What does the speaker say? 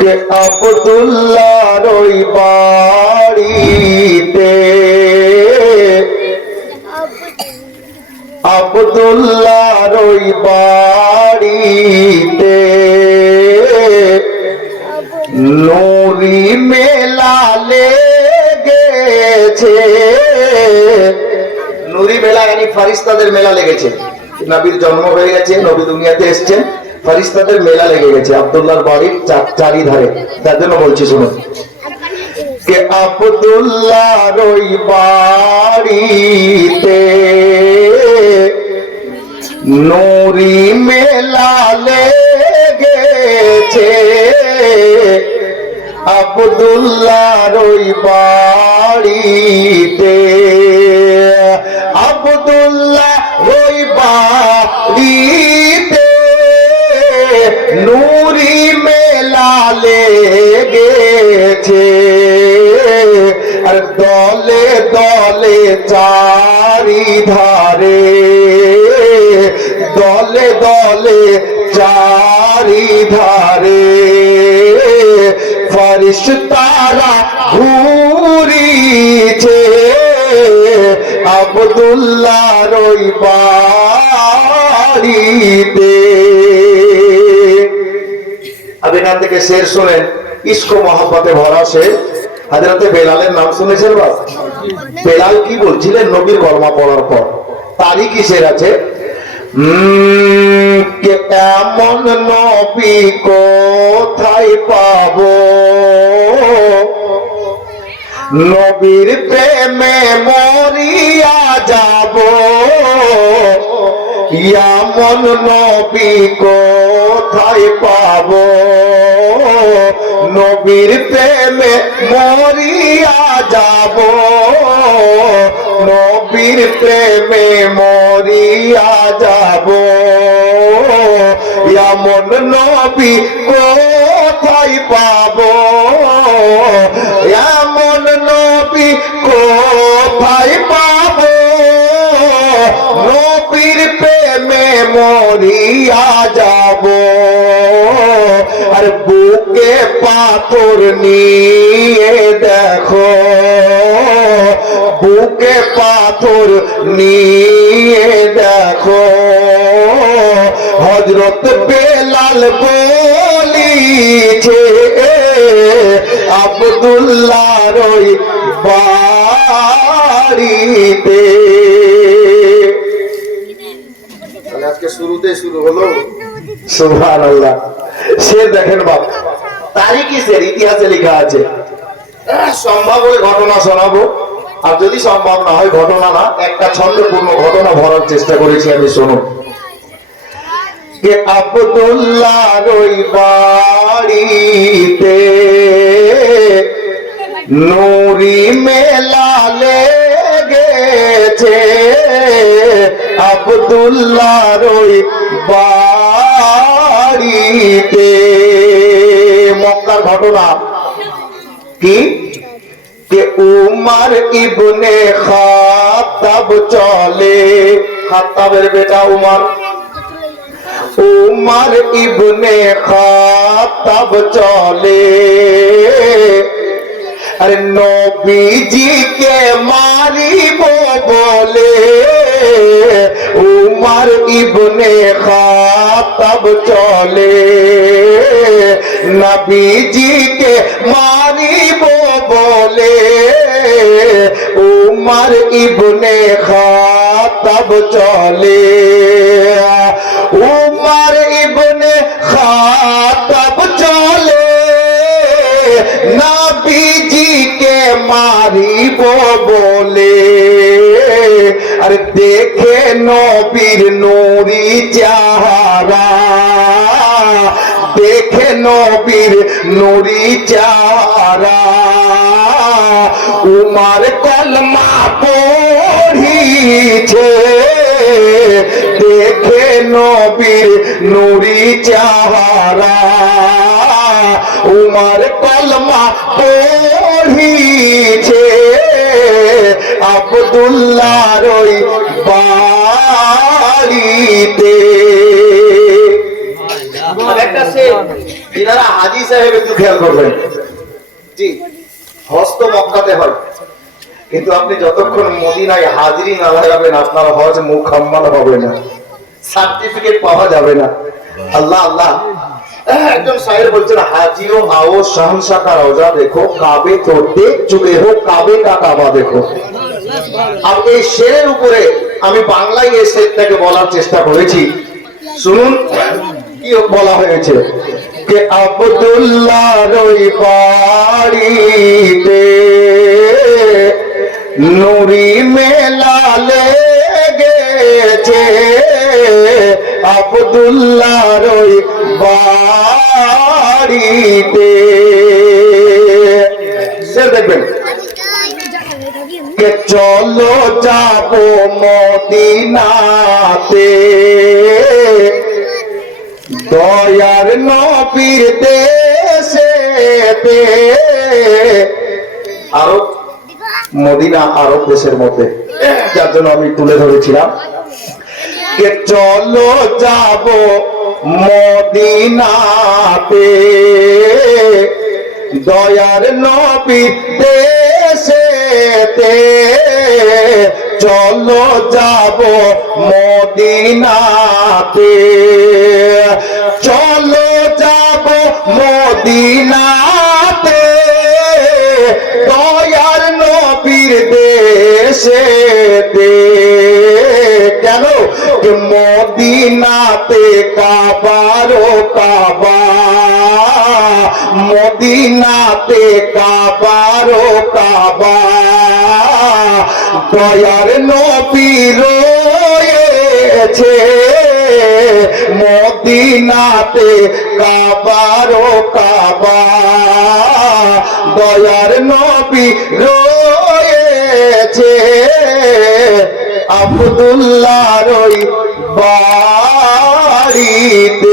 কে আব্দুল্লাহর ওই বাড়িতে, আব্দুল্লাহর ওই বাড়িতে নুরি মেলা লেগেছে। নুরি মেলা মানে ফারিস্তাদের মেলা লেগেছে। নবীর জন্ম হয়ে গেছে, নবী দুনিয়াতে এসেছেন, ফারিস্তাদের মেলা লেগে গেছে আব্দুল্লাহর বাড়ির চারিধারে। তার জন্য বলছি শুনুন, কে আব্দুল্লাহর ওই বাড়িতে নুরি মেলা লেগেছে, আব্দুল্লাহর ওই বাড়িতে, আব্দুল্লাহ ওই বাড়িতে নুরি মেলা লেগেছে। আর দলে দলে চারিধারে, দলে দলে চারিধারে ফরিশতারা ঘুরিছে, আব্দুল্লাহর ওই বাড়িতে। अब এখান থেকে শের শোনেন, ইশক ও মহব্বতে ভরা শের। হযরতে বেলালের নাম শুনেছেন বাপ? বেলাল কি বলছিলেন নবীর কলমা পড়ার পর? তারই কি শের আছে, কে এমন নবী কোথায় পাবো, নবীর প্রেমে মরিয়া যাব, এমন নবী কোথায় পাবো, নবীর প্রেমে মরিয়া যাব, নবীর প্রেমে মরিয়া যাব, এমন নবী কোথায় পাবো, এমন নবী কোথায় পাবো, নবীর প্রেমে মরিয়া যাব। আর বুকে পাথর নিয়ে দেখো, বুকে পাথর নিয়ে দেখো, হযরত বেলাল বলিছে আব্দুল্লাহর ওই বাড়িতে। আজকে শুরুতে শুরু হলো সুবহানাল্লাহ। সে দেখেন বাপ, তারিখই সে ইতিহাসে লেখা আছে। সম্ভব হলে ঘটনা শোনাবো, আর যদি সম্ভব না হয় ঘটনা না, একটা ছন্দপূর্ণ ঘটনা ভরার চেষ্টা করেছি আমি। শুনুন, কে আব্দুল্লাহর ওই বাড়িতে নুরি মেলা লেগেছে, আব্দুল্লাহর ওই বাড়িতে। মক্কার ঘটনা কি, কে উমর ইবনে খাত্তাব চলে, খাত্তাবের বেটা উমর, উমর ইবনে খাত্তাব চলে, আরে নবীজিকে মারিব বলে, উমর ইবনে খাত্তাব চলে, নবীজিকে মারিব বলে, উমর ইবনে খাত্তাব চলে, উমর ইবনে খাত্তাব চলে, নবীজিকে মারিব বলে। আর দেখে নবীর নূরি চেহারা, দেখে নবীর নূরি চেহারা, উমর কলমা পড়িছে, দেখে নবীর নূরি চেহারা, উমর কলমা পড়িছে, আব্দুল্লাহর ওই বাড়িতে। একটা সে এনারা হাজি সাহেব একটু খেয়াল করবেন, জি হজ তো মক্কাতে হয়, কিন্তু আপনি যতক্ষণ মদিনায় হাজিরি না লাগাবেন আপনার হজ মুকাম্মাল হবে না, সার্টিফিকেট পাওয়া যাবে না। আল্লাহ আল্লাহ। একজন শায়ের বলছেন, হাজিও आओ शहंशाह का रोजा देखो, काबे को देख चुके हो, काबे का काबा देखो। আর এই শেরের উপরে আমি বাংলায় এই শেরটাকে বলার চেষ্টা করেছি, শুনুন কি বলা হয়েছে। কে আব্দুল্লাহ রই বাড়িতে নুরি মেলা লেগেছে, আব্দুল্লাহ রই বাড়িতে। সে দেখবেন কে চলো যাবো মদিনাতে, দয়ার নবীর দেশেতে। আরব, মদিনা আরব দেশের মধ্যে, যার জন্য আমি তুলে ধরেছিলাম। কে চলো যাবো মদিনাতে, দয়ার নবীর দেশেতে। চলো যাবো মদিনাতে, চলো যাবো মদিনাতে, দয়ার নবীর দেশেতে। কেন? মদিনাতে কাবারো কাবা, মদিনাতে কাবারো কাবা, দয়ার নবী রয়েছে মদিনাতে কাবারো কাবা, দয়ার নবী রয়েছে আব্দুল্লাহর ওই বাড়িতে।